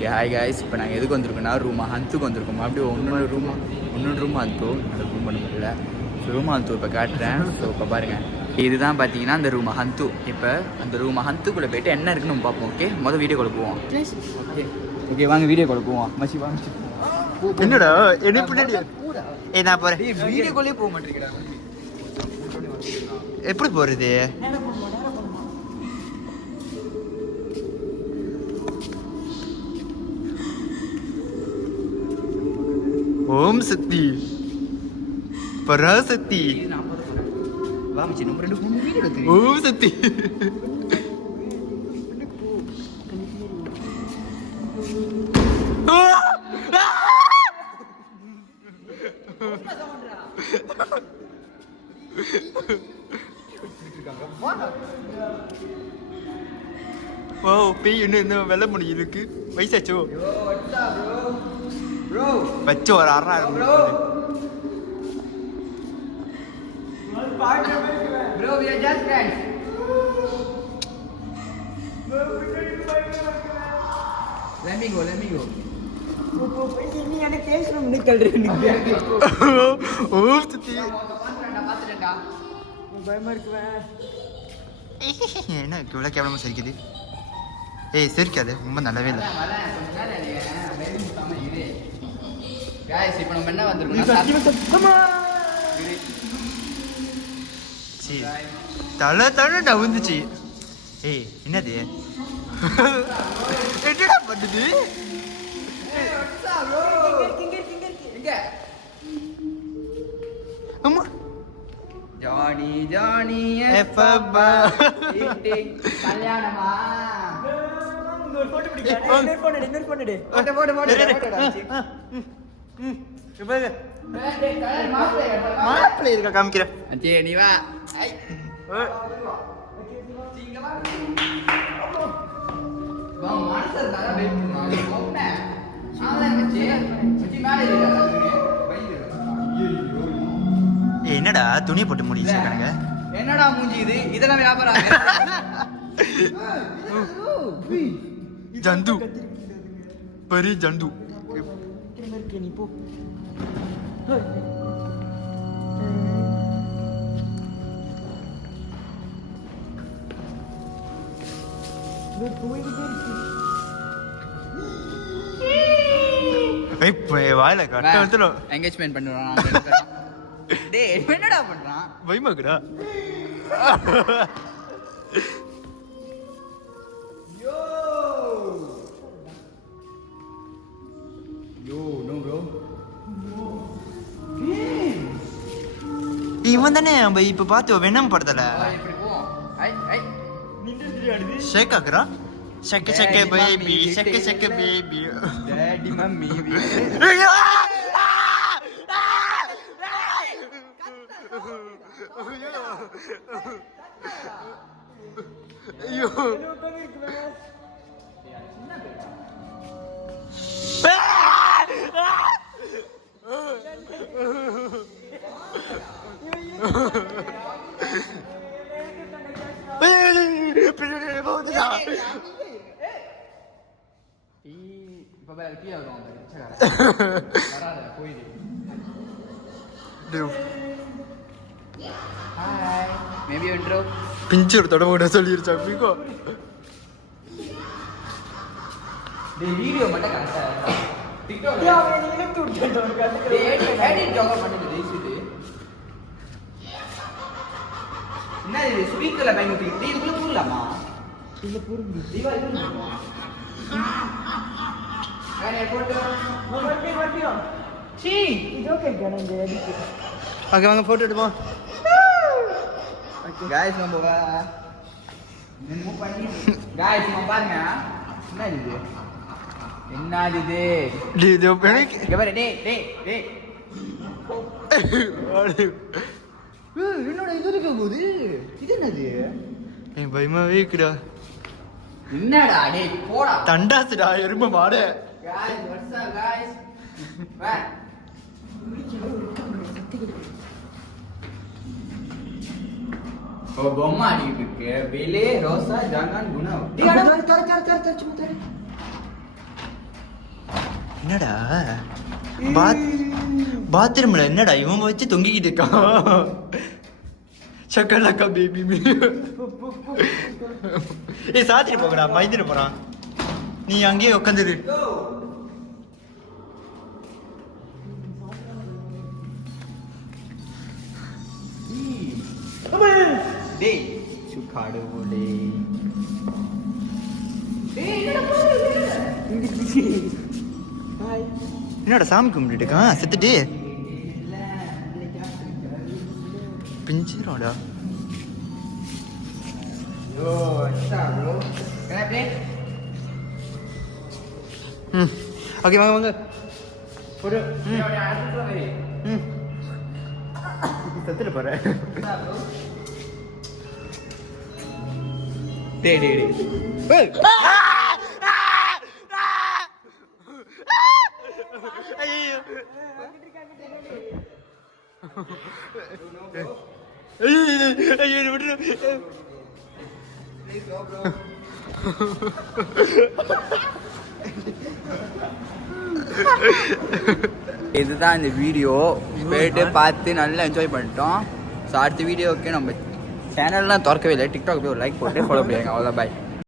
Hi guys, இப்போ நாங்கள் எதுக்கு வந்திருக்கோம்னா ரூம் ஹந்துக்கு வந்திருக்கோம். அப்படியே இன்னொரு ரூம் ஹந்து ரூம் பண்ண முடியல. ஸோ ரூம் ஹந்து இப்போ காட்டுறேன். ஸோ இப்போ பாருங்கள், இதுதான் பார்த்தீங்கன்னா அந்த ரூம் ஹந்து. இப்போ அந்த ரூம் ஹந்துக்குள்ளே போய்ட்டு என்ன இருக்குன்னு நம்ம பார்ப்போம். ஓகே, மொதல் வீடியோ கால் போவோம். ஓகே வாங்க வீடியோ கால் போவோம். மச்சி வாங்க. என்னடா என்ன பின்னாடி நான் போகிறேன். வீடியோ காலே போக மாட்டேங்கிறா. எப்படி போகிறது? ஓம் சக்தி பராசக்தி ஓம் சக்தி. ஓ பேய் என்ன வெள்ள முடி இருக்கு. வயசாச்சோ வச்சு ஒரு அறா bro, we are just friends. Let me go. நீ என்ன பேசணும் நிக்கல்றீங்க. ஓ சுத்தி பாத்துடா பயமா இருக்குவே. என்ன இவ்வளவு கேவலமா சிரிக்குது? ஏய் சிரிக்காது, ரொம்ப நல்லாவே இல்லை. गाइस இப்போ நம்ம என்ன வந்திருக்கோம்னா சி தல நவுந்துச்சு. ஏய் என்னது? என்னடா பண்ணுது? எங்க அம்மா ஜானி எஃபபா கல்யாணமா இன்னொரு போட்டோ பிடிக்க. இன்னொரு போட்டோ எடு. போட்டோ மாப்பிள்ளை இருக்கா காமிக்கிறேன். நீ வா. என்னடா துணியை போட்டு முடிச்சு என்னடா மூஞ்சி இது? இதெல்லாம் வியாபாரம் ஜந்து பரி ஜந்து. நீ போ. வாயில கட்ட வந்துடும். என்கேஜ்மெண்ட் பண்ணுறான். டேய் என்னடா பண்றான்? பயமாக்குடா. இவன் தானே நம்ம இப்ப பார்த்து வெண்ணம் படத்துல ஷேக் ஆகுறா. ஷெக்க பேபி ஷெக்க பேபி டாடி மம்மி. ஐயோ பிஞ்சர் தொடர்பு சொல்லிருச்சா? வீடியோ மட்டும் என்ன இது ஸ்பீக்கர்ல பயன்படுத்தி இதுக்குள்ள போடலாமா? இல்ல போடுங்க. ஓகே வாங்க போட்டோ எடுப்போம். गाइस நம்ம गाइस நம்ம பாருங்க. என்ன இது? இது பெருக்கு. இங்க பாரு. டேய் என்னோட இது இருக்க போகுது. இது என்னது? ஏய் பயமாவே இருக்குடா. என்னடா டேய் போடா. தண்டாசுடா எருமை மாடு. Guys what's up guys? வா. ஓ பொம்மை அடிக்கிட்டு இருக்கு. வெளியே ரோசா ஜாங்கான் குணா. டேய் அட தர சும்மா தர. என்னடா பாத்ரூம்ல என்னடா இவன் வச்சு தொங்கிக்கிட்டு இருக்கான். சக்கலக்கா பேபி மீ. ஏய் சாத்திட்டு போகடா, பயந்துட்டு போறான். நீ அங்கேயே உட்காந்துரு. டேய் சுக்காடு போலே. என்னடா சாமி கும்பிட்டு இருக்கான் செத்துட்டு பிஞ்சிரோடா. ஓகே வாங்க வாங்க ஒரு செத்துட்டு போறேன். டேய் டேய் டேய் ஐயோ ஐயோ விட்டு. இதுதான் இந்த வீடியோ. போயிட்டு பார்த்து நல்லா என்ஜாய் பண்ணிட்டோம். ஸோ அடுத்த வீடியோக்கு நம்ம சேனல்லாம் திறக்கவே இல்லை. டிக்டாக் போய் ஒரு லைக் போட்டு ஃபாலோ பண்ணிடுங்க. அவ்வளோதான், பாய்.